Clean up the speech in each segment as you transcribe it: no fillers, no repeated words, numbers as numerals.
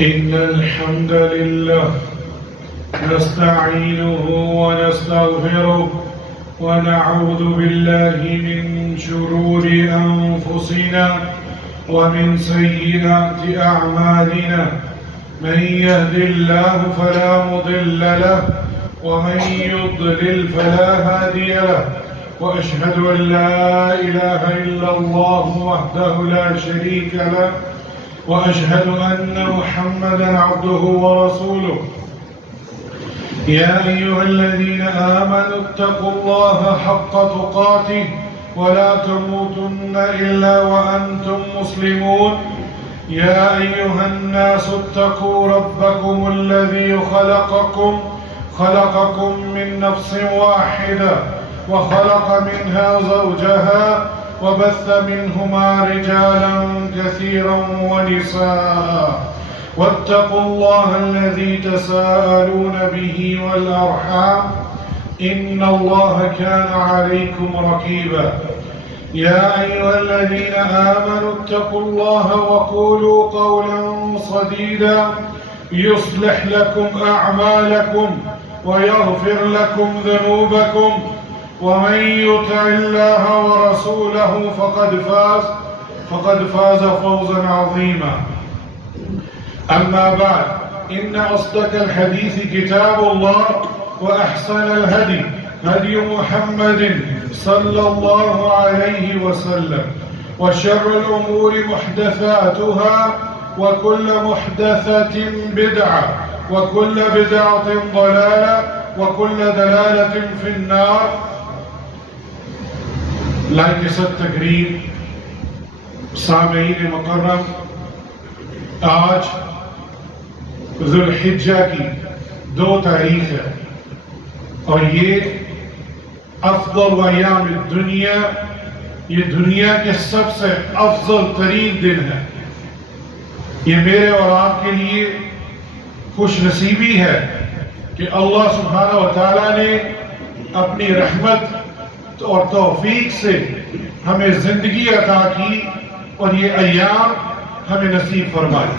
إن الحمد لله نستعينه ونستغفره ونعوذ بالله من شرور أنفسنا ومن سيئات أعمالنا من يهد الله فلا مضل له ومن يضلل فلا هادي له وأشهد أن لا إله إلا الله وحده لا شريك له وأشهد أن محمدًا عبده ورسوله يا أيها الذين آمنوا اتقوا الله حق تقاته ولا تموتن إلا وأنتم مسلمون يا أيها الناس اتقوا ربكم الذي خلقكم من نفس واحدة وخلق منها زوجها وبث منهما رجالا كثيرا ونساء واتقوا الله الذي تساءلون به والأرحام إن الله كان عليكم رقيبا يا أيها الذين آمنوا اتقوا الله وقولوا قولا سديدا يصلح لكم أعمالكم ويغفر لكم ذنوبكم ومن يطع الله ورسوله فقد فاز فوزا عظيما أما بعد إن أصدق الحديث كتاب الله وأحسن الهدي هدي محمد صلى الله عليه وسلم وشر الأمور محدثاتها وكل محدثة بدعة وكل بدعة ضلالة وكل دلالة في النار. لائق صد تقریب سامعین مکرم، آج ذو الحجہ کی 2 تاریخ ہے اور یہ افضل ایام الدنیا، یہ دنیا کے سب سے افضل ترین دن ہے. یہ میرے اور آپ کے لیے خوش نصیبی ہے کہ اللہ سبحانہ و تعالیٰ نے اپنی رحمت اور توفیق سے ہمیں زندگی عطا کی اور یہ ایام ہمیں نصیب فرمائے.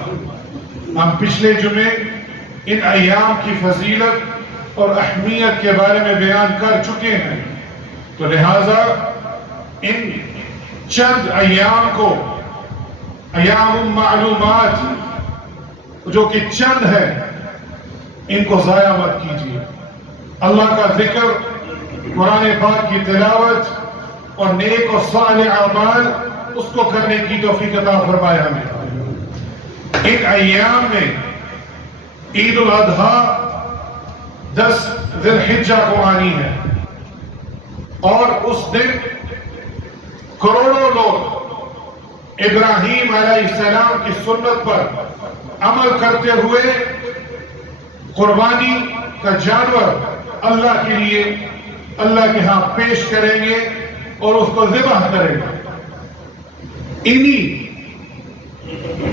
ہم پچھلے جمعے ان ایام کی فضیلت اور اہمیت کے بارے میں بیان کر چکے ہیں، تو لہٰذا ان چند ایام کو، ایام معلومات جو کہ چند ہے، ان کو ضائع مت کیجیے. اللہ کا ذکر، قرآن پاک کی تلاوت اور نیک اور صالح اعمال اس کو کرنے کی توفیق عطا فرمائے ہمیں. ان ایام میں عید الاضحیٰ 10 ذی الحجہ کو آنی ہے اور اس دن کروڑوں لوگ ابراہیم علیہ السلام کی سنت پر عمل کرتے ہوئے قربانی کا جانور اللہ کے لیے اللہ کے ہاں پیش کریں گے اور اس کو ذبح کریں گے. انہی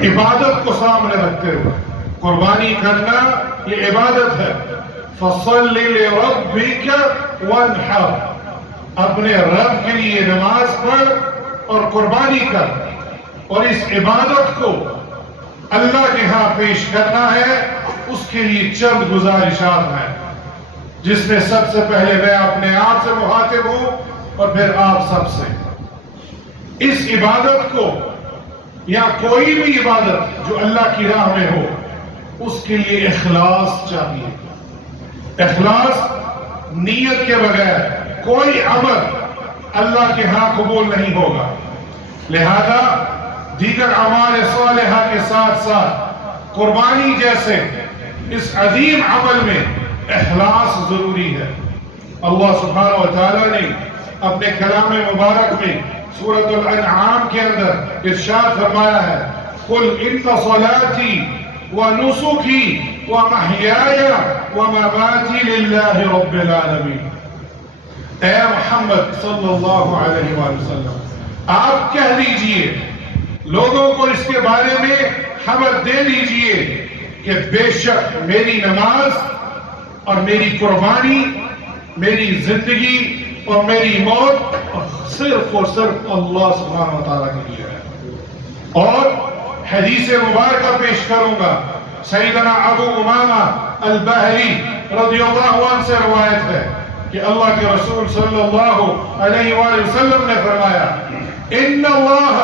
عبادت کو سامنے رکھتے ہوئے قربانی کرنا یہ عبادت ہے. فَصَلِّ لِرَبِّكَ وَانْحَرْ، اپنے رب کے لیے نماز پڑھ اور قربانی کر. اور اس عبادت کو اللہ کے ہاں پیش کرنا ہے، اس کے لیے چند گزارشات ہیں، جس میں سب سے پہلے میں اپنے آپ سے مخاطب ہوں اور پھر آپ سب سے. اس عبادت کو یا کوئی بھی عبادت جو اللہ کی راہ میں ہو، اس کے لیے اخلاص چاہیے. اخلاص، نیت کے بغیر کوئی عمل اللہ کے ہاں قبول نہیں ہوگا. لہذا دیگر اعمال صالحہ کے ساتھ ساتھ قربانی جیسے اس عظیم عمل میں اخلاص ضروری ہے. اللہ سبحانہ و تعالیٰ نے اپنے کلام مبارک میں سورۃ الانعام کے اندر ارشاد فرمایا ہے: قُلْ إِنَّ صَلَاتِي وَنُسُكِي وَمَحْيَايَ وَمَمَاتِي لِلَّهِ رَبِّ الْعَالَمِينَ. اے محمد صلی اللہ علیہ وآلہ وسلم، آپ کہہ دیجئے، لوگوں کو اس کے بارے میں خبر دے دیجئے کہ بے شک میری نماز اور میری قربانی، میری زندگی اور میری موت صرف اور صرف اللہ سبحانہ و تعالیٰ کے لیے ہے. اور حدیث مبارکہ پیش کروں گا سیدنا ابو امامہ الباہلی رضی اللہ عنہ سے روایت ہے کہ اللہ کے رسول صلی اللہ علیہ وآلہ وسلم نے فرمایا ان اللہ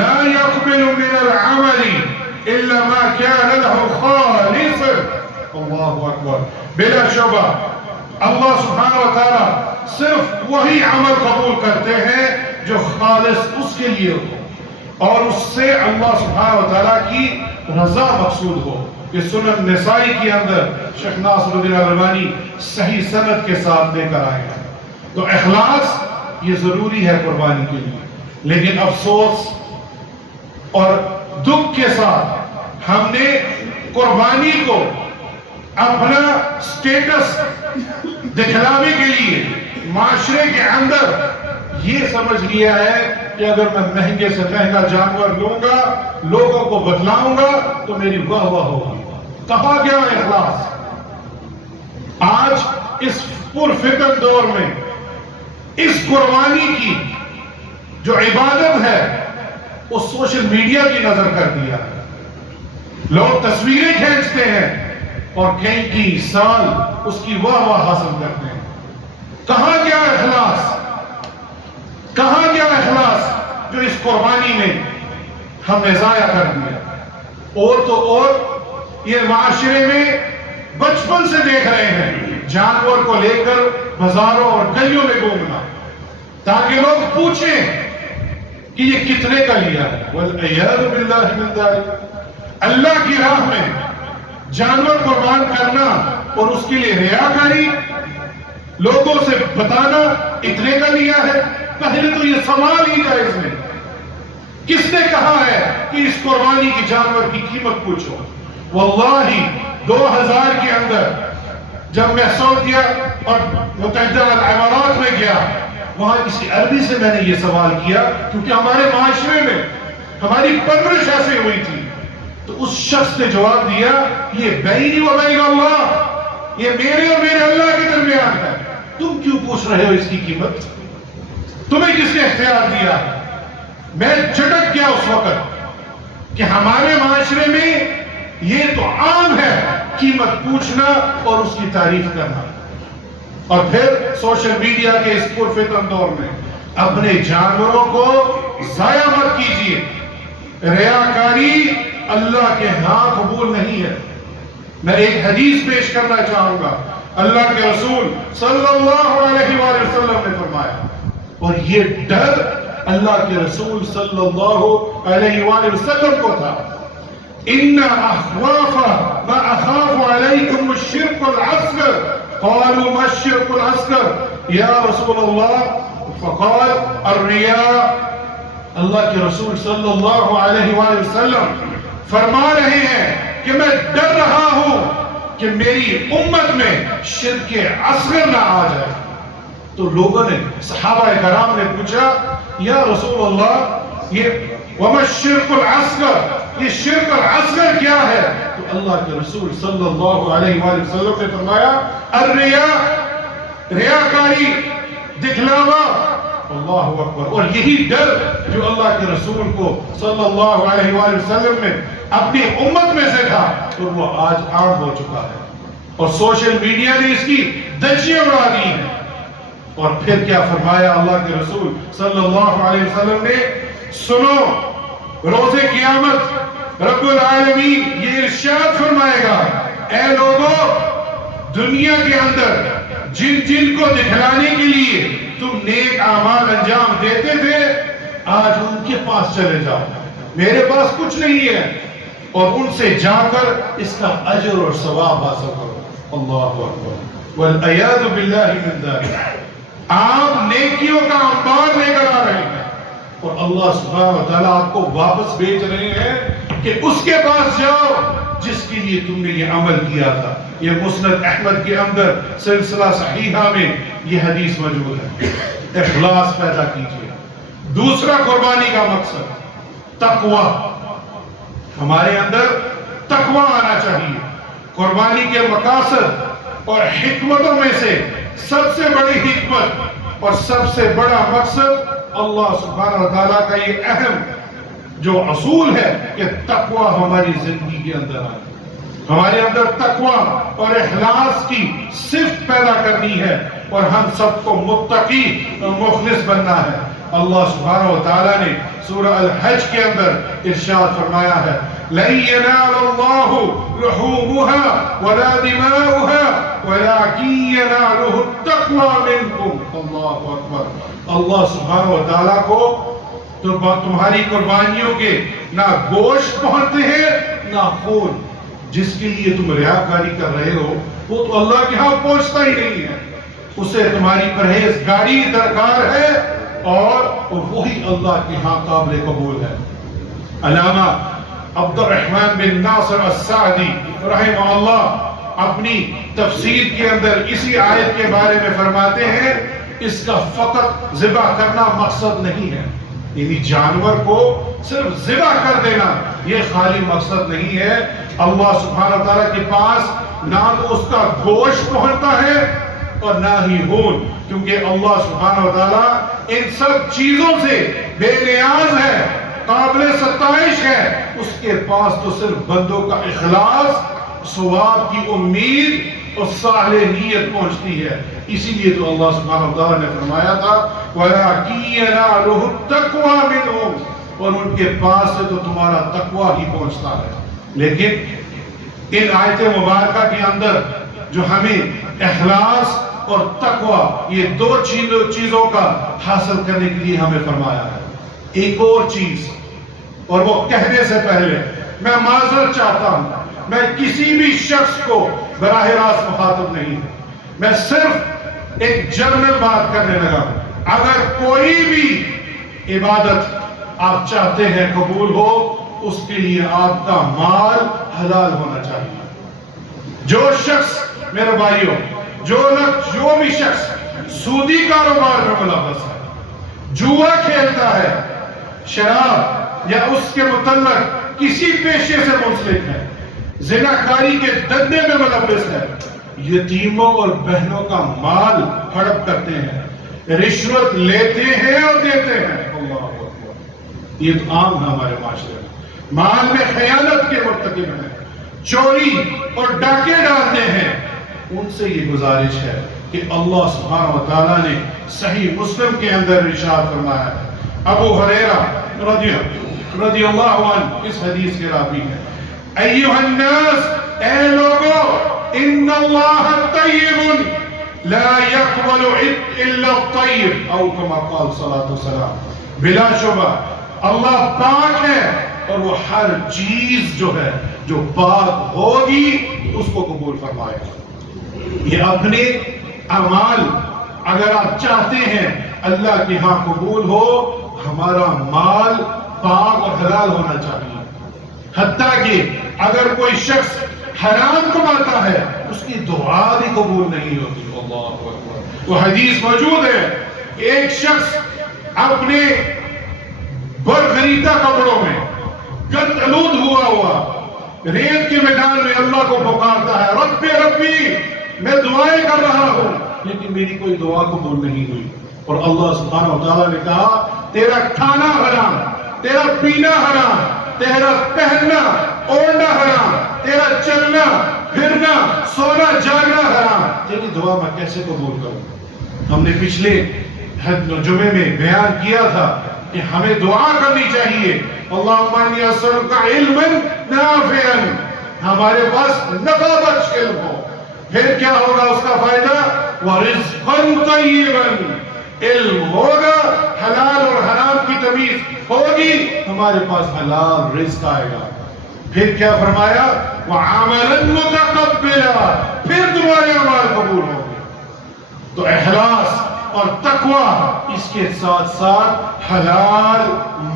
لا يقبل من العمل الا ما كان له خالص. اللہ اکبر. بلا شبہ اللہ سبحانہ و تعالی صرف وہی عمل قبول کرتے ہیں جو خالص اس کے لیے ہو اور اس سے اللہ سبحانہ و تعالی کی رضا مقصود ہو. یہ سنن نسائی کے اندر شیخ ناصر الدین الالبانی صحیح سند کے ساتھ لے کر آئے ہیں. تو اخلاص یہ ضروری ہے قربانی کے لیے. لیکن افسوس اور دکھ کے ساتھ ہم نے قربانی کو اپنا سٹیٹس دکھلانے کے لیے معاشرے کے اندر یہ سمجھ لیا ہے کہ اگر میں مہنگے سے مہنگا جانور لوں گا لوگوں کو بتلاؤں گا تو میری واہ واہ ہوگی. کہاں گیا اخلاص؟ آج اس پرفتن دور میں اس قربانی کی جو عبادت ہے وہ سوشل میڈیا کی نظر کر دیا ہے. لوگ تصویریں کھینچتے ہیں اور کئی سال اس کی واہ واہ حاصل کرتے ہیں. کہاں گیا اخلاص؟ کہاں گیا اخلاص جو اس قربانی میں ہم نے ضائع کر دیا؟ اور تو اور یہ معاشرے میں بچپن سے دیکھ رہے ہیں جانور کو لے کر بازاروں اور گلیوں میں گھومنا تاکہ لوگ پوچھیں کہ یہ کتنے کا لیا ہے. والعیاذ باللہ من ذالک. اللہ کی راہ میں جانور قربان کرنا اور اس کے لیے ریاکاری لوگوں سے بتانا اتنے کا لیا ہے. پہلے تو یہ سوال ہی جائز نہیں. کس نے کہا ہے کہ اس قربانی کی جانور کی قیمت پوچھو؟ واللہ 2000 کے اندر جب میں سعودیہ اور متحدہ عرب امارات میں گیا وہاں کسی عربی سے میں نے یہ سوال کیا کیونکہ ہمارے معاشرے میں ہماری پرورش ایسے ہوئی تھی. تو اس شخص نے جواب دیا یہ بینی و بین اللہ، یہ میرے اور میرے اللہ کے درمیان ہے. تم کیوں پوچھ رہے ہو اس کی قیمت؟ تمہیں کس نے اختیار دیا؟ میں چٹک گیا اس وقت کہ ہمارے معاشرے میں یہ تو عام ہے قیمت پوچھنا اور اس کی تعریف کرنا. اور پھر سوشل میڈیا کے اس پرفتن دور میں اپنے جانوروں کو ضائع مت کیجیے. ریاکاری اللہ کے ہاں قبول نہیں ہے. میں ایک حدیث پیش کرنا چاہوں گا. اللہ کے رسول صلی اللہ علیہ وآلہ وسلم نے فرمایا اور یہ ڈر اللہ کے رسول صلی اللہ علیہ وآلہ وسلم کو تھا. ان اخواف ما اخاف علیکم الشرک الاصغر. قالوا ما الشرك الاصغر یا رسول اللہ؟ فقال الرياء. اللہ کے رسول صلی اللہ علیہ وآلہ وسلم فرما رہے ہیں کہ میں ڈر رہا ہوں کہ میری امت میں شرک اصغر نہ آ جائے. تو لوگوں نے صحابہ کرام نے پوچھا یا رسول اللہ یہ وما الشرک الاصغر، یہ شرک الاصغر کیا ہے؟ تو اللہ کے رسول صلی اللہ علیہ وآلہ وسلم نے فرمایا الرياء، ریاکاری، دکھلاوا. اللہ اکبر. اور یہی ڈر جو اللہ کے رسول کو صلی اللہ علیہ وآلہ وسلم نے اپنی امت میں سے تھا اور وہ آج عام ہو چکا ہے اور سوشل میڈیا نے اس کی دھجیاں اڑا دی ہیں. اور پھر کیا فرمایا اللہ کے رسول صلی اللہ علیہ وسلم نے؟ سنو، روز قیامت رب العالمین یہ ارشاد فرمائے گا اے لوگوں، دنیا کے اندر جن جن کو دکھلانے کے لیے تم نیک اعمال انجام دیتے تھے آج ان کے پاس چلے جاؤ، میرے پاس کچھ نہیں ہے، اور ان سے جا کر اس کا اجر اور ثواب حاصل کرو. اللہ اکبر. والعیاذ باللہ من ذالک. آپ نیکیوں کا انبار لے کر آ رہے ہیں اور اللہ سبحانہ وتعالی آپ کو واپس بھیج رہے ہیں کہ اس کے پاس جاؤ جس کے لیے تم نے یہ عمل کیا تھا. یہ مسند احمد کے اندر سلسلہ صحیحہ میں یہ حدیث موجود ہے. اخلاص پیدا کیجیے. دوسرا قربانی کا مقصد تقوی. ہمارے اندر تقوی آنا چاہیے. قربانی کے مقاصد اور حکمتوں میں سے سب سے بڑی حکمت اور سب سے بڑا مقصد اللہ سبحانہ وتعالیٰ کا یہ اہم جو اصول ہے کہ تقوی ہماری زندگی کے اندر آئے. ہمارے اندر تقوی اور اخلاص کی صفت پیدا کرنی ہے اور ہم سب کو متقی اور مخلص بننا ہے۔ اللہ سبحانہ و تعالیٰ نے سورہ الحج کے اندر ارشاد فرمایا ہے لَن يَنَالَ اللَّهُ لُحُومُهَا وَلَا دِمَاؤُهَا وَلَكِنْ يَنَالُهُ التَّقْوَىٰ مِنْكُمْ۔ اللہ اکبر۔ اللہ سبحانہ و تعالیٰ کو تو تمہاری قربانیوں کے نہ گوشت پہنچتے ہیں نہ خون، جس کے لیے تم ریاکاری کر رہے ہو وہ تو اللہ کے ہاں پہنچتا ہی نہیں ہے، اسے تمہاری پرہیزگاری درکار ہے اور وہی اللہ کے ہاں قابل قبول ہے۔ علامہ عبد الرحمن بن ناصر السعدی رحمہ اللہ اپنی تفسیر کے اندر اسی آیت کے بارے میں فرماتے ہیں اس کا فقط ذبح کرنا مقصد نہیں ہے، یعنی جانور کو صرف ذبح کر دینا یہ خالی مقصد نہیں ہے۔ اللہ سبحانہ تعالیٰ کے پاس نہ تو اس کا گوشت پہنچتا ہے اور نہ ہی خون، کیونکہ اللہ سبحانہ تعالیٰ ان سب چیزوں سے بے نیاز ہے، قابل ستائش ہے۔ اس کے پاس تو صرف بندوں کا اخلاص، ثواب کی امید اور صالح نیت پہنچتی ہے۔ اسی لیے تو اللہ سبحانہ وتعالیٰ نے فرمایا تھا وَلَكِنْ يَنَالُهُ التَّقْوَىٰ مِنْهُمْ، اور ان کے پاس سے تو تمہارا تقویٰ ہی پہنچتا ہے۔ لیکن ان آیت مبارکہ کے اندر جو ہمیں اخلاص اور تقویٰ یہ دو چیزوں کا حاصل کرنے کے لیے ہمیں فرمایا ہے، ایک اور چیز، اور وہ کہنے سے پہلے میں معذرت چاہتا ہوں، میں کسی بھی شخص کو براہ راست مخاطب نہیں ہوں، میں صرف ایک جنرل بات کرنے لگا ہوں۔ اگر کوئی بھی عبادت آپ چاہتے ہیں قبول ہو، اس کے لیے آپ کا مال حلال ہونا چاہیے۔ جو شخص میرے بھائیوں، جو بھی شخص سودی کاروبار میں ملوث ہے، جوا کھیلتا ہے، شراب یا اس کے متعلق کسی پیشے سے منسلک ہے، زناکاری کے دھندے میں ملوث ہے، یتیموں اور بہنوں کا مال ہڑپ کرتے ہیں، رشوت لیتے ہیں اور دیتے ہیں، اللہ اکبر، یہ تو عام ہے ہمارے معاشرے میں، مال میں خیانت کے مرتکب ہیں، چوری اور ڈاکے ڈالتے ہیں، ان سے یہ گزارش ہے کہ اللہ سبحانہ و تعالیٰ نے صحیح مسلم کے اندر ارشاد فرمایا ہے، ابو ہریرہ رضی اللہ عنہ اس حدیث کے راوی ہیں، ایھا الناس، اے لوگو، ان اللہ طیب لا يقبل الا الطیب، او کما قال صلی اللہ علیہ وسلم، بلا شبہ اللہ پاک ہے اور وہ ہر چیز جو ہے جو پاک ہوگی اس کو قبول فرمائے گا۔ یہ اپنے اعمال اگر آپ چاہتے ہیں اللہ کے ہاں قبول ہو، ہمارا مال پاک اور حلال ہونا چاہیے، حتیٰ کہ اگر کوئی شخص حرام کماتا ہے اس کی دعا بھی قبول نہیں ہوتی۔ اللہ اکبر۔ وہ حدیث موجود ہے کہ ایک شخص اپنے برخریدہ کپڑوں میں گند آلود ہوا ریت کے میدان میں اللہ کو پکارتا ہے، ربی ربی، میں دعائیں کر رہا ہوں لیکن میری کوئی دعا قبول نہیں ہوئی، اور اللہ سبحانہ و تعالیٰ نے کہا تیرا کھانا حرام، تیرا پینا حرام، تیرا پہننا اوڑھنا حرام، تیرا چلنا پھرنا سونا جاگنا حرام، تیری دعا میں کیسے قبول کروں؟ ہم نے پچھلے جمعے میں بیان کیا تھا کہ ہمیں دعا کرنی چاہیے، اللہم انی اسألک علما نافعا، ہمارے پاس نفع بخش علم ہو، پھر کیا ہوگا اس کا فائدہ؟ ورزقا طیبا، علم ہوگا، حلال اور حرام کی تمیز ہوگی، ہمارے پاس حلال رزق آئے گا۔ پھر کیا فرمایا؟ وعملا متقبلا، پھر تمہارے اعمال قبول ہوں گے۔ تو اخلاص اور تقوی، اس کے ساتھ ساتھ حلال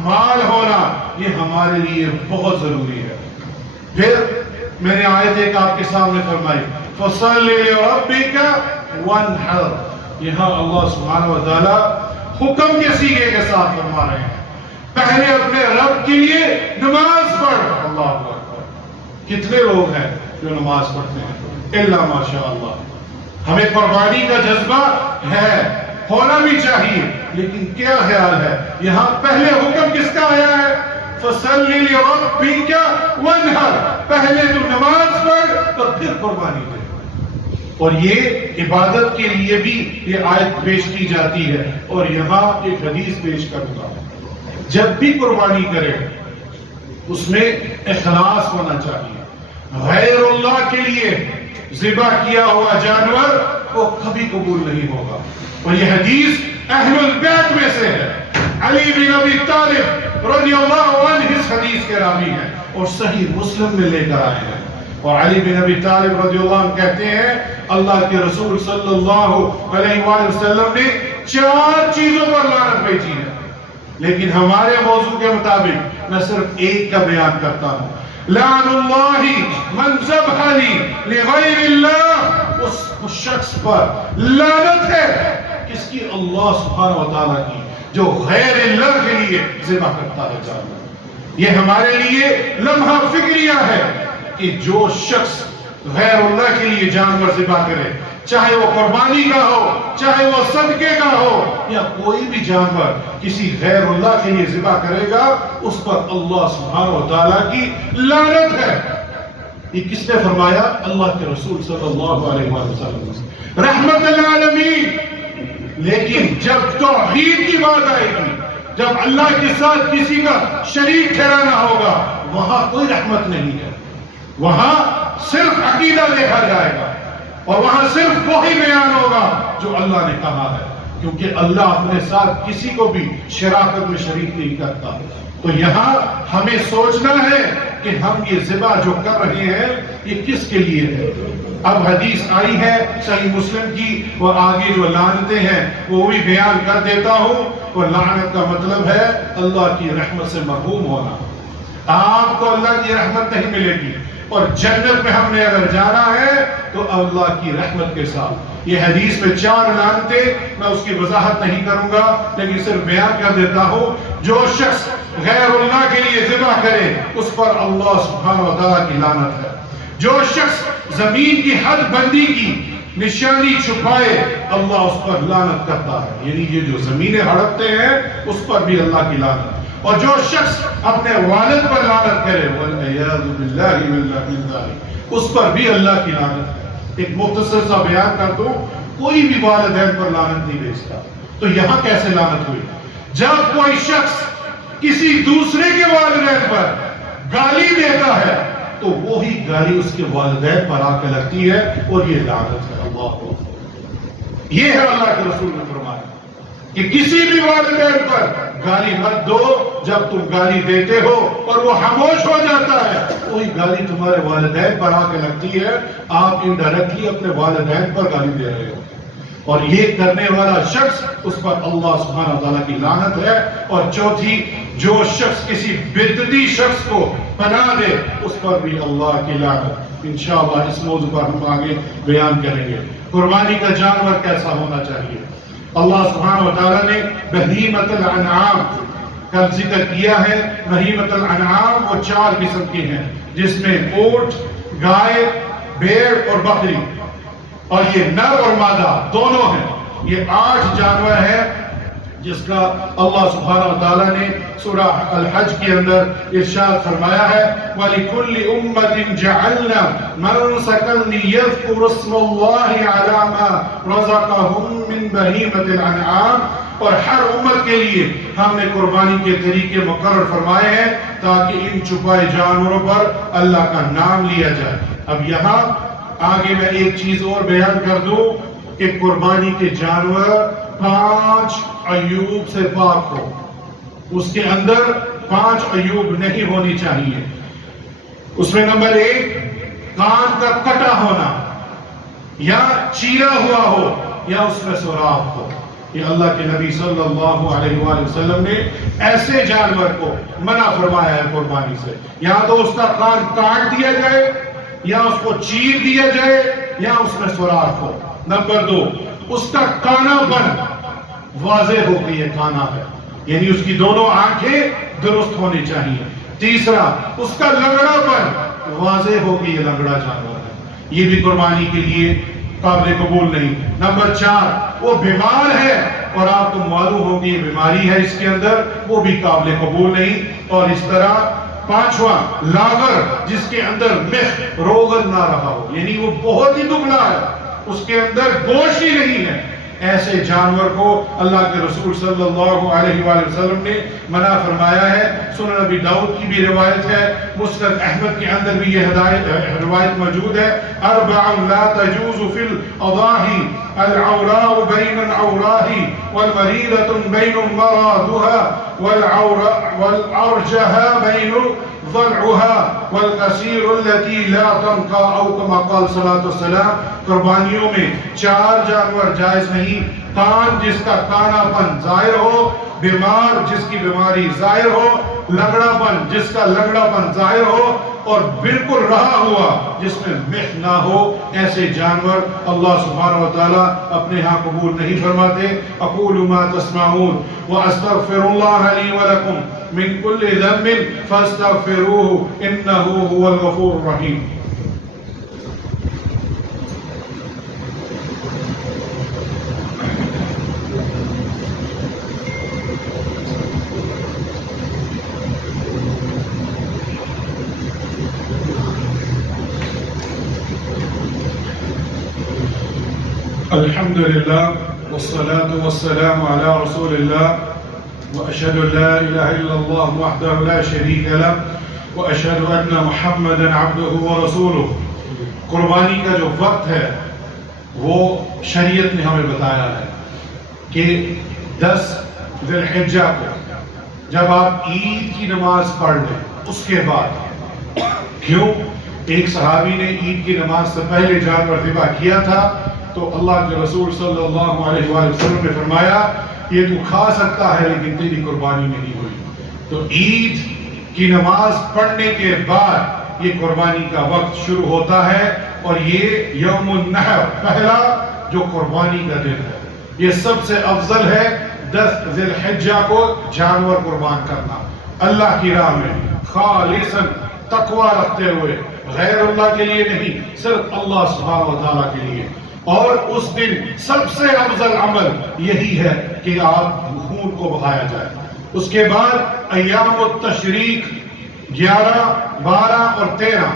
مال ہونا یہ ہمارے لیے بہت ضروری ہے۔ پھر میں نے آیت ایک آپ کے سامنے فرمائی، فَصَلِّ لِرَبِّكَ وَانْحَرْ، یہاں اللہ سبحانہ و تعالیٰ حکم کے صیغے کے ساتھ فرما رہے ہیں، پہلے اپنے رب کے لیے نماز پڑھ۔ اللہ اکبر، کتنے لوگ ہیں جو نماز پڑھتے ہیں؟ الا ماشاء اللہ، ہمیں قربانی کا جذبہ ہے، ہونا بھی چاہیے، لیکن کیا خیال ہے یہاں پہلے حکم کس کا آیا ہے؟ فَصَلِّ لِرَبِّكَ وَانْحَرْ، پہلے تو نماز پڑھ قربانی دے. اور یہ عبادت کے لیے بھی یہ آیت پیش کی جاتی ہے. اور یہاں ایک حدیث پیش کروں گا. جب بھی قربانی کرے اس میں اخلاص ہونا چاہیے. غیر اللہ کے لیے ذبح کیا ہوا جانور وہ کبھی قبول نہیں ہوگا. اور یہ حدیث اہل البیت میں سے ہے. علی بن ابی طالب رضی اللہ عنہ اس حدیث کے راوی ہیں اور صحیح مسلم میں لے کر آئے ہیں. اور علی بن ابی طالب رضی اللہ عنہ کہتے ہیں اللہ کے رسول صلی اللہ علیہ وآلہ وسلم نے 4 چیزوں پر لعنت بھیجی ہے. لیکن ہمارے موضوع کے مطابق میں صرف ایک کا بیان کرتا ہوں. لعن اللہ من ذبح لغیر اللہ. اس شخص پر لعنت ہے کس کی؟ اللہ سبحانہ وتعالی کی، جو غیر اللہ کے لیے ذبح کرتا ہے جانور. یہ ہمارے لیے لمحہ فکریہ ہے کہ جو شخص غیر اللہ کے لیے جانور ذبح کرے، چاہے وہ قربانی کا ہو، چاہے وہ صدقے کا ہو، یا کوئی بھی جانور کسی غیر اللہ کے لیے ذبح کرے گا، اس پر اللہ سبحانہ وتعالی کی لعنت ہے. یہ کس نے فرمایا؟ اللہ کے رسول صلی اللہ علیہ وسلم رحمت للعالمین. لیکن جب توحید کی بات آئے گی، جب اللہ کے ساتھ کسی کا شریک ٹھہرانا ہوگا، وہاں کوئی رحمت نہیں ہے. وہاں صرف عقیدہ دیکھا جائے گا اور وہاں صرف وہی بیان ہوگا جو اللہ نے کہا ہے. کیونکہ اللہ اپنے ساتھ کسی کو بھی شراکت میں شریک نہیں کرتا. تو یہاں ہمیں سوچنا ہے کہ ہم یہ ذبح جو کر رہے ہیں یہ کس کے لیے ہے. اب حدیث آئی ہے صحیح مسلم کی اور آگے جو لعنتیں ہیں وہ بھی بیان کر دیتا ہوں. اور لعنت کا مطلب ہے اللہ کی رحمت سے محروم ہونا. آپ کو اللہ کی رحمت نہیں ملے گی اور جنت میں ہم نے اگر جانا ہے تو اللہ کی رحمت کے ساتھ. یہ حدیث میں 4 لعنتیں، میں اس کی وضاحت نہیں کروں گا لیکن صرف بیان کر دیتا ہوں. جو شخص غیر اللہ کے لیے ذبح کرے اس پر اللہ سبحانہ وتعالی کی لعنت ہے. جو شخص زمین کی حد بندی کی نشانی چھپائے اللہ اس پر لعنت کرتا ہے. یعنی یہ جو زمینیں ہڑپتے ہیں اس پر بھی اللہ کی لعنت. اور جو شخص اپنے والد پر لعنت کرے والعیاذ باللہ من ذلک، اس پر بھی اللہ کی لعنت ہے. ایک مختصر سا بیان کر دوں، کوئی بھی والدین پر لعنت نہیں بھیجتا. تو یہاں کیسے لعنت ہوئی؟ جب کوئی شخص کسی دوسرے کے والدین پر گالی دیتا ہے تو وہی گالی اس کے والدین پر آ کے لگتی ہے اور یہ لعنت ہے. اللہ کو یہ ہے اللہ کے رسول نے فرمایا کہ کسی بھی والدین پر گالی مت دو. جب تم گالی دیتے ہو اور وہ خاموش ہو جاتا ہے وہی گالی تمہارے والدین پر آ کے لگتی ہے. آپ انڈائریکٹلی اپنے والدین پر گالی دے رہے ہو اور یہ کرنے والا شخص اس پر اللہ سبحانہ وتعالی کی لعنت ہے. اور چوتھی، جو شخص کسی بدعتی شخص کو پناہ دے اس پر بھی اللہ کی لعنت. انشاءاللہ اس موضوع پر ہم آگے بیان کریں گے. قربانی کا جانور کیسا ہونا چاہیے؟ اللہ سبحانہ وتعالی نے بہیمۃ الانعام کا ذکر کیا ہے. بہیمۃ الانعام وہ 4 قسم کی ہیں جس میں اونٹ، گائے، بھیڑ اور بکری، اور یہ نر اور مادہ دونوں ہیں. یہ 8 جانور ہیں جس کا اللہ سبحانہ وتعالی نے سورہ الحج کے اندر ارشاد فرمایا ہے وَلِكُلِّ أُمَّةٍ جَعَلْنَا مَنْسَكًا لِيَذْكُرُوا اسْمَ اللَّهِ عَلَى مَا رَزَقَهُم مِّن بَهِيمَةِ الْأَنْعَامِ. اور ہر امت کے لیے ہم نے قربانی کے طریقے مقرر فرمائے ہیں تاکہ ان چھپائے جانوروں پر اللہ کا نام لیا جائے. اب یہاں آگے میں ایک چیز اور بیان کر دوں کہ قربانی کے جانور 5 عیوب سے پاک ہو. اس کے اندر 5 عیوب نہیں ہونی چاہیے. اس میں نمبر 1 کان کا کٹا ہونا یا چیرا ہوا ہو یا اس میں سوراخ ہو. یہ اللہ کے نبی صلی اللہ علیہ وآلہ وسلم نے ایسے جانور کو منع فرمایا ہے قربانی سے. یا تو اس کا کان کاٹ دیا جائے یا اس کو چیر دیا جائے یا اس میں سوراخ ہو. نمبر 2 اس کا کانا بن واضح ہو کہ یہ کانا ہے، یعنی اس کی دونوں آنکھیں درست ہونی چاہیے. تیسرا اس کا لنگڑا پر واضح ہو کہ یہ لنگڑا جانور ہے، یہ بھی قربانی کے لیے قابل قبول نہیں. نمبر 4 وہ بیمار ہے اور آپ کو معلوم ہو کہ یہ بیماری ہے اس کے اندر، وہ بھی قابل قبول نہیں. اور اس طرح پانچواں لاغر، جس کے اندر مخ روغن نہ رہا ہو، یعنی وہ بہت ہی دبلا ہے، اس کے اندر گوشت ہی نہیں ہے، ایسے جانور کو اللہ کے رسول صلی اللہ علیہ وآلہ وسلم نے منع فرمایا ہے۔ سنن نبی داؤد کی بھی روایت ہے، مسند احمد کے اندر بھی یہ روایت موجود ہے، اربع لا تجوز فی الاضاحی العوراء بین العوراء والمریضة بین مرادها والعرجها بین ضلعها والقصیر التي لا تنقى او كما قال صلی اللہ علیہ وسلم۔ قربانیوں میں 4 جانور جائز نہیں: کان جس کا کانا پن ظاہر ہو، بیمار جس کی بیماری ظاہر ہو، لنگڑا پن جس کا لنگڑا پن ظاہر ہو، اور بالکل رہا ہوا جس میں مخ نہ ہو، ایسے جانور اللہ سبحانہ وتعالی اپنے ہاں قبول نہیں فرماتے۔ اقول ما تسمعون واستغفر اللہ لی ولکم من کل ذنب فاستغفروه انه هو الغفور الرحیم۔ الحمدللہ والصلاة والسلام علی رسول اللہ واشہد ان لا الہ الا اللہ وحدہ لا شریک لہ واشہد ان محمدا عبدہ ورسولہ۔ قربانی کا جو وقت ہے وہ شریعت نے ہمیں بتایا ہے کہ 10 ذی الحجہ کو جب آپ عید کی نماز پڑھ لیں اس کے بعد، کیوں؟ ایک صحابی نے عید کی نماز سے پہلے جانور ذبح کیا تھا تو اللہ کے رسول صلی اللہ علیہ وآلہ وسلم نے فرمایا یہ تو کھا سکتا ہے لیکن تیری قربانی نہیں ہوئی۔ تو عید کی نماز پڑھنے کے بعد یہ قربانی کا وقت شروع ہوتا ہے، اور یہ یوم النحر پہلا جو قربانی کا دن ہے، یہ سب سے افضل ہے 10 ذی الحجہ کو جانور قربان کرنا اللہ کی راہ میں خالصاً تقوی رکھتے ہوئے، غیر اللہ کے لیے نہیں، صرف اللہ سبحانہ وتعالیٰ کے لیے۔ اور اس دن سب سے افضل عمل یہی ہے کہ آپ خون کو بہایا جائے۔ اس کے بعد ایام التشریق 11، 12 اور 13،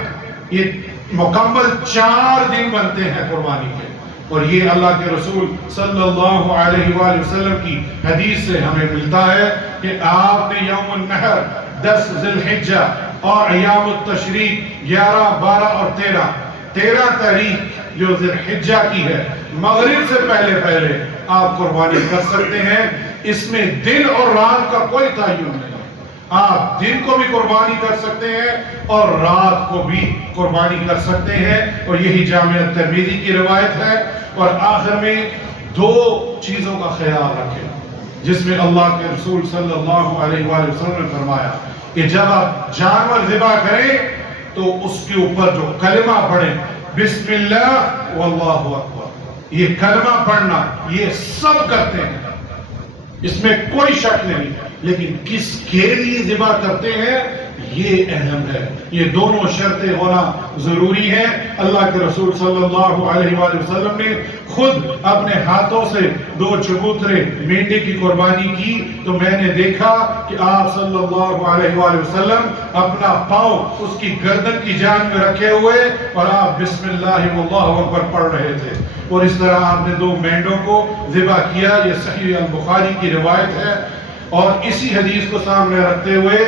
یہ مکمل 4 دن بنتے ہیں قربانی کے، اور یہ اللہ کے رسول صلی اللہ علیہ وآلہ وسلم کی حدیث سے ہمیں ملتا ہے کہ آپ نے یوم النحر 10 ذی الحجہ اور ایام التشریق 11، 12 اور 13 تاریخ جو ذی الحجہ کی ہے، مغرب سے پہلے آپ قربانی کر سکتے ہیں۔ اس میں دن اور رات کا کوئی تعین نہیں، آپ دن کو بھی قربانی کر سکتے ہیں اور رات کو بھی قربانی کر سکتے ہیں، اور یہی جامع ترمذی کی روایت ہے۔ اور آخر میں 2 چیزوں کا خیال رکھیں جس میں اللہ کے رسول صلی اللہ علیہ وآلہ وسلم نے فرمایا کہ جب آپ جانور ذبح کریں تو اس کے اوپر جو کلمہ پڑھیں، بسم اللہ واللہ اکبر، یہ کلمہ پڑھنا یہ سب کرتے ہیں، اس میں کوئی شک نہیں، لیکن کس کے لیے ذبح کرتے ہیں یہ اہم ہے۔ یہ دونوں شرطیں ہونا ضروری ہیں۔ اللہ کے رسول صلی اللہ علیہ وآلہ وسلم نے خود اپنے ہاتھوں سے 2 چبوترے مینڈے کی قربانی کی تو میں نے دیکھا کہ آپ صلی اللہ علیہ وآلہ وسلم اپنا پاؤں اس کی گردن کی جانب میں رکھے ہوئے اور آپ بسم اللہ واللہ اکبر پڑھ رہے تھے، اور اس طرح آپ نے 2 مینڈوں کو ذبح کیا۔ یہ صحیح البخاری کی روایت ہے، اور اسی حدیث کو سامنے رکھتے ہوئے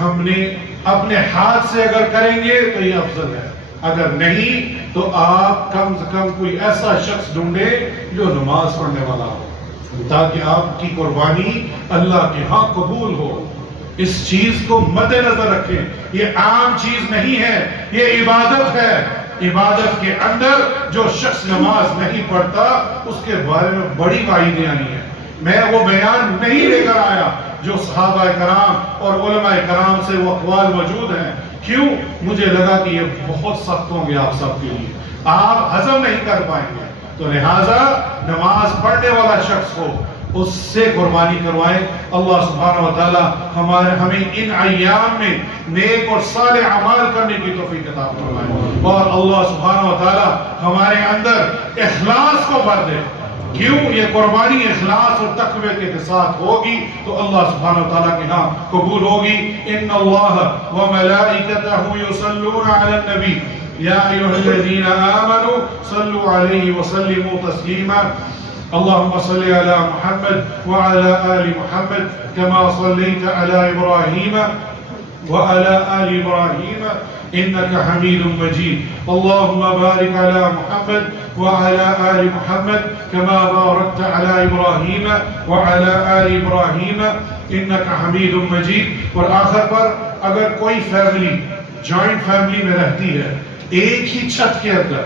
ہم نے اپنے ہاتھ سے اگر کریں گے تو یہ افضل ہے، اگر نہیں تو آپ کم سے کم کوئی ایسا شخص ڈھونڈیں جو نماز پڑھنے والا ہو تاکہ آپ کی قربانی اللہ کے ہاں قبول ہو۔ اس چیز کو مد نظر رکھیں، یہ عام چیز نہیں ہے، یہ عبادت ہے۔ عبادت کے اندر جو شخص نماز نہیں پڑھتا اس کے بارے میں بڑی وعیدیں آئی ہیں۔ میں وہ بیان نہیں لے کر آیا جو صحابہ کرام اور علماء کرام سے وہ اقوال موجود ہیں، کیوں؟ مجھے لگا کہ یہ بہت سخت ہوں گے آپ سب کے لیے، آپ ہضم نہیں کر پائیں گے، تو لہٰذا نماز پڑھنے والا شخص ہو اس سے قربانی کروائیں۔ اللہ سبحانہ وتعالی ہمیں ان ایام میں نیک اور صالح اعمال کرنے کی توفیق عطا فرمائے، اور اللہ سبحانہ وتعالی ہمارے اندر اخلاص کو بھر دے، کیوں؟ یہ قربانی اخلاص اور تقوی کے ساتھ ہوگی تو اللہ سبحانہ وتعالیٰ کے ہاں قبول ہوگی۔ ان اللہ وملائکتہ یصلون علی النبی یا ایھا الذین آمنوا صلوا علیہ وسلموا تسلیما۔ اللهم صل على محمد وعلى آل محمد كما صليت على إبراهيم وعلى آل إبراهيم إنك حميد مجيد۔ اللهم بارك على محمد وعلى آل محمد كما باركت على إبراهيم وعلى آل إبراهيم إنك حميد مجيد۔ اور آخر پر اگر کوئی فیملی جوائنٹ فیملی میں رہتی ہے ایک ہی چھت کے اندر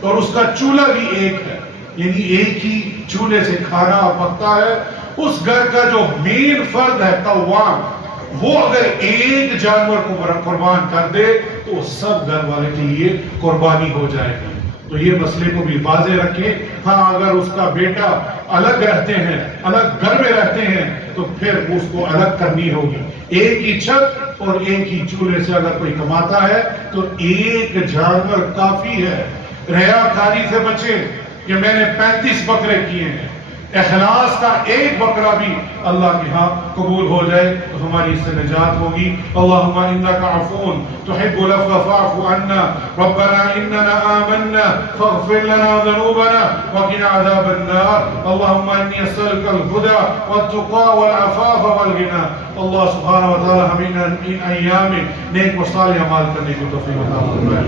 اور اس کا چولہا بھی ایک ہے، یعنی ایک ہی چولہے سے کھانا پکتا ہے، اس گھر کا جو مین فرد ہے قوام، وہ اگر ایک جانور کو قربان کر دے تو سب گھر والے کے لیے قربانی ہو جائے گی۔ تو یہ مسئلے کو بھی واضح رکھیں۔ ہاں اگر اس کا بیٹا الگ رہتے ہیں، الگ گھر میں رہتے ہیں تو پھر اس کو الگ کرنی ہوگی۔ ایک ہی چھت اور ایک ہی چولہے سے اگر کوئی کماتا ہے تو ایک جانور کافی ہے۔ ریاکاری سے بچیں کہ میں نے 35 بکرے کیے ہیں، اخلاص کا ایک بکرا بھی اللہ کے ہاں قبول ہو جائے تو ہماری اس سے نجات ہوگی۔ اللہم انکا عفو تحب العفو فاعف عنا ربنا اننا آمنا فاغفر لنا ذنوبنا وقنا عذاب النار۔ اللہم انی اسألک الہدی والتقی والعفاف والغنی۔ اللہ سبحانہ وتعالی ہمیں ان ایام میں نیک و صالح اعمال کرنے کی توفیق عطا فرمائے۔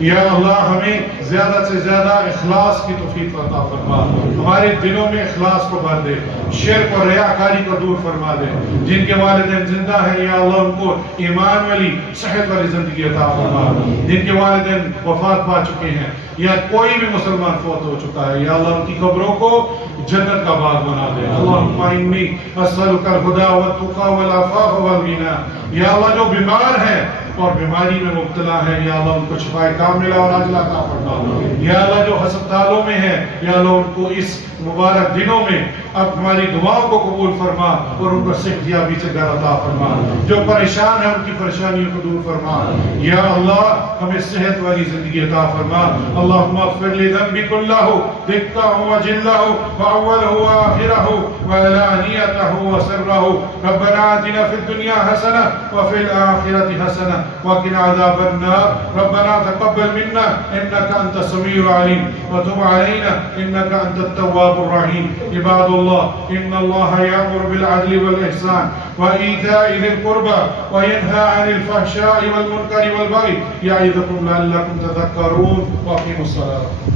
یا اللہ ہمیں زیادہ سے زیادہ اخلاص کی توفیق عطا فرما، ہمارے دلوں میں اخلاص کو بھر دے، شرک اور ریاکاری کو دور فرما دے۔ جن کے والدین زندہ ہیں یا اللہ ان کو ایمان والی صحت والی زندگی عطا فرما، جن کے والدین وفات پا چکے ہیں یا کوئی بھی مسلمان فوت ہو چکا ہے یا اللہ ان کی قبروں کو جنت کا باغ بنا دے۔ اللہم انی اسألک الہدی والتقی والعفاف والغنی۔ یا اللہ جو بیمار ہیں اور بیماری میں مبتلا ہے یا اللہ ان کو شفاء کاملہ اور عاجلہ عطا فرما۔ یا اللہ جو ہسپتالوں میں ہیں یا اللہ ان کو اس مبارک دنوں میں اب ہماری دعاؤں کو قبول فرما اور ان کو صحت یابی سے گھر عطا فرما۔ جو پریشان ہیں ان کی پریشانیوں کو دور فرما۔ یا اللہ ہمیں صحت والی زندگی عطا فرما۔ اللہم اغفر لی ذنبی کلہ دقہ و جلہ و اولہ و آخرہ و علانیتہ و سرہ۔ ربنا آتنا فی الدنیا حسنہ وفی الآخرة حسنہ وقنا عذاب النار۔ ربنا تقبل منا انك انت السميع العليم وتب علينا انك انت التواب الرحيم۔ عباد الله ان الله يأمر بالعدل والإحسان وإيتاء ذي القربى وينهى عن الفحشاء والمنكر والبغي يعظكم لعلكم تذكرون۔ وأقيموا الصلاة۔